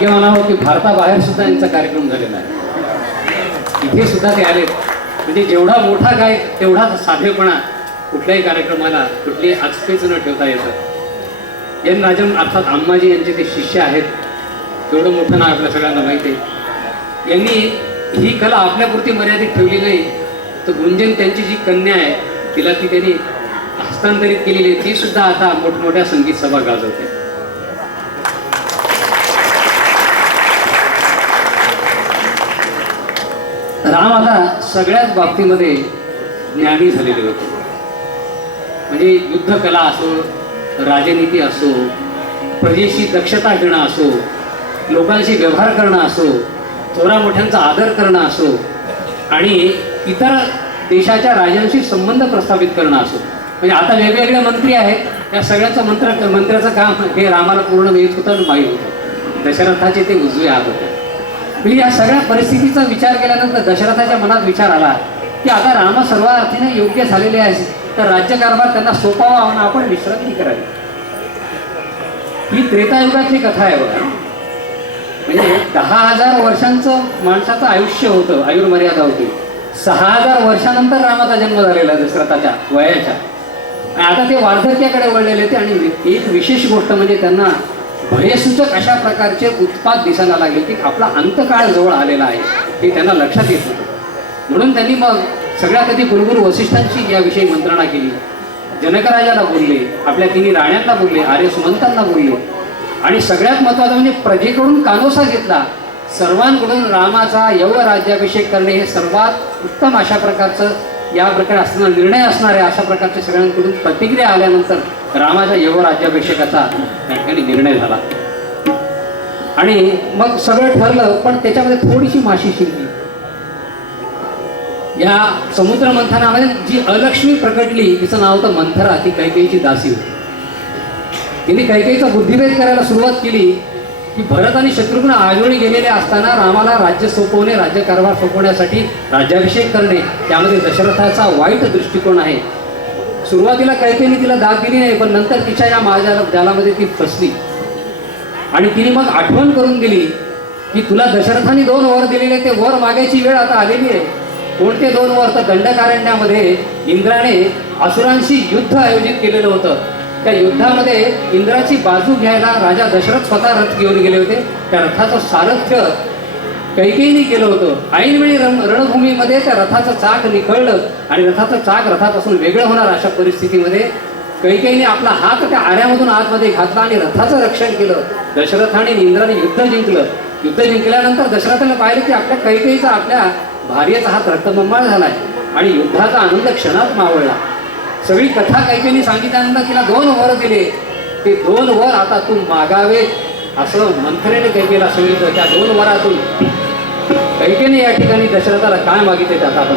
भाग्यवान आहोत की भारताबाहेर सुद्धा यांचा कार्यक्रम झालेला आहे. इथे सुद्धा ते आले म्हणजे जेवढा मोठा काय तेवढाच साधेपणा कुठल्याही कार्यक्रमाला कुठलीही आचपेच न ठेवता येतं. एन राजन अर्थात अम्माजी यांचे ते शिष्य आहेत. तेवढं मोठं नाव आपल्या सगळ्यांना माहिती आहे. यांनी ही कला आपल्यापुरती मर्यादित ठेवली नाही तर गुंजन त्यांची जी कन्या आहे तिला ती त्यांनी हस्तांतरित केलेली आहे. ती सुद्धा आता मोठमोठ्या संगीत सभा गाजवते. राम आता सगळ्याच बाबतीमध्ये ज्ञानी झालेले होते. म्हणजे युद्धकला असो राजनीती असो प्रजेशी दक्षता घेणं असो लोकांशी व्यवहार करणं असो थोरा मोठ्यांचा आदर करणं असो आणि इतर देशाच्या राजांशी संबंध प्रस्थापित करणं असो. म्हणजे आता वेगवेगळे मंत्री आहेत या सगळ्यांचं मंत्र मंत्र्याचं काम हे रामाला पूर्ण येत होतं आणि माहीत होतं. दशरथाचे ते उजवे हात होते. म्हणजे या सगळ्या परिस्थितीचा विचार केल्यानंतर दशरथाच्या मनात विचार आला की आता राम सर्व अर्थीने योग्य झालेले आहे तर राज्यकारभार त्यांना सोपावा म्हणून आपण विश्रांती करावी. ही त्रेतायुगातली कथा आहे बघा. म्हणजे दहा हजार वर्षांचं माणसाचं आयुष्य होतं आयुर्मर्यादा होती. सहा हजार वर्षानंतर रामाचा जन्म झालेला दशरथाच्या वयाच्या. आता ते वार्धक्याकडे वळलेले होते आणि एक विशेष गोष्ट म्हणजे त्यांना भयसूचक अशा प्रकारचे उत्पाद दिसायला लागले की आपला अंतकाळ जवळ आलेला आहे हे त्यांना लक्षात येत होतं. म्हणून त्यांनी मग सगळ्यात आधी गुरुगुरु वसिष्ठांची याविषयी मंत्रणा केली. जनकराजाला बोलले आपल्या तिन्ही राण्यांना बोलले आर्य सुमंतांना बोलले. आणि सगळ्यात महत्त्वाचं म्हणजे प्रजेकडून कानोसा घेतला. सर्वांकडून रामाचा यव राज्याभिषेक करणे हे सर्वात उत्तम अशा प्रकारचं या प्रकारे असणारा निर्णय असणारे अशा प्रकारच्या सगळ्यांकडून प्रतिक्रिया आल्यानंतर रामाच्या यव राज्याभिषेकाचा त्या ठिकाणी निर्णय झाला. आणि मग सगळं ठरलं पण त्याच्यामध्ये थोडीशी माशी शिरली. या समुद्र मंथनामध्ये जी अलक्ष्मी प्रकटली तिचं नाव होतं मंथरा ती कैकेयीची दासी होती. तिने कैकेयीचा बुद्धिभेद करायला सुरुवात केली की भरत आणि शत्रुघ्न आजोळी गेलेले असताना रामाला राज्य सोपवणे राज्यकारभार सोपवण्यासाठी राज्याभिषेक करणे त्यामध्ये दशरथाचा वाईट दृष्टिकोन आहे. सुरुवातीला कैकेयीने तिला दाद दिली नाही पण नंतर तिच्या या महाजाला जालामध्ये ती फसली. आणि तिने मग आठवण करून दिली की तुला दशरथाने दोन वर दिलेले ते वर मागायची वेळ आता आलेली आहे. कोणते दोन वर? तर दंडकारण्यामध्ये इंद्राने असुरांशी युद्ध आयोजित केलेलं होतं. त्या युद्धामध्ये इंद्राची बाजू घ्यायला राजा दशरथ स्वतः रथ घेऊन गेले होते. त्या रथाचं सारथ्य कैकेयीने केलं होतं. ऐनवेळी रण रणभूमीमध्ये त्या रथाचं चाक निखळलं आणि रथाचं चाक रथापासून वेगळं होणार अशा परिस्थितीमध्ये कैकेयीने आपला हात त्या आऱ्यामधून आतमध्ये घातला आणि रथाचं रक्षण केलं. दशरथाने आणि इंद्राने युद्ध जिंकलं. युद्ध जिंकल्यानंतर दशरथाने पाहिलं की आपल्या कैकेयीचा आपल्या भार्येचा हात रक्तबंबाळ झालाय आणि युद्धाचा आनंद क्षणात मावळला. सगळी कथा कैकेने सांगितल्यानंतर तिला दोन वर दिले. ते दोन वर आता तू मागावे असं मंथरेने कैकेला सांगितलं त्या दोन वरातून. कैकेने या ठिकाणी दशरथाला काय मागितले त्यात आपण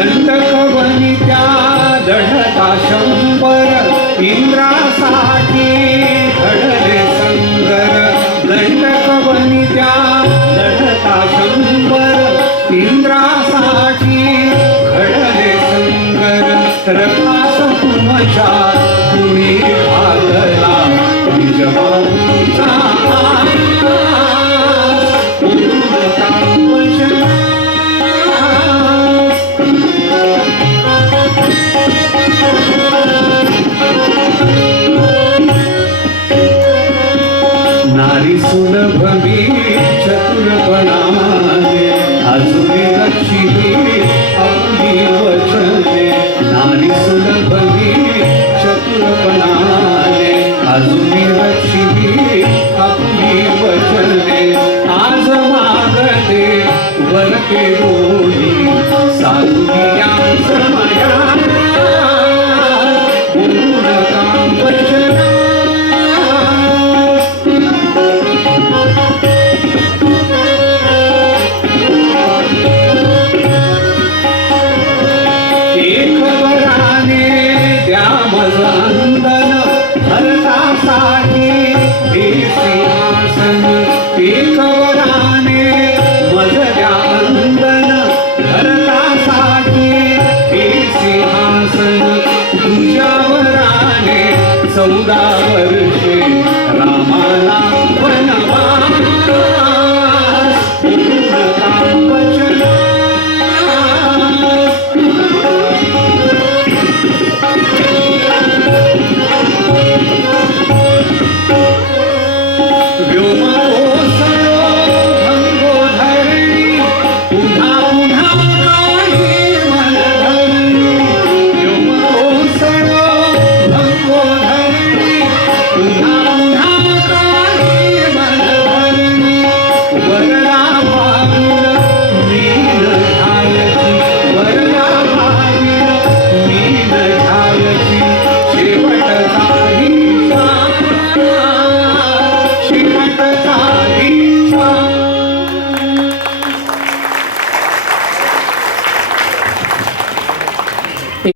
दंतकवनित्या दढता शंभर इंद्रासाठी घडले संगर. दंडकवनित्या दढता शंभर इंद्रासाठी घडले संगर. रत्नास तुमच्या तुम्ही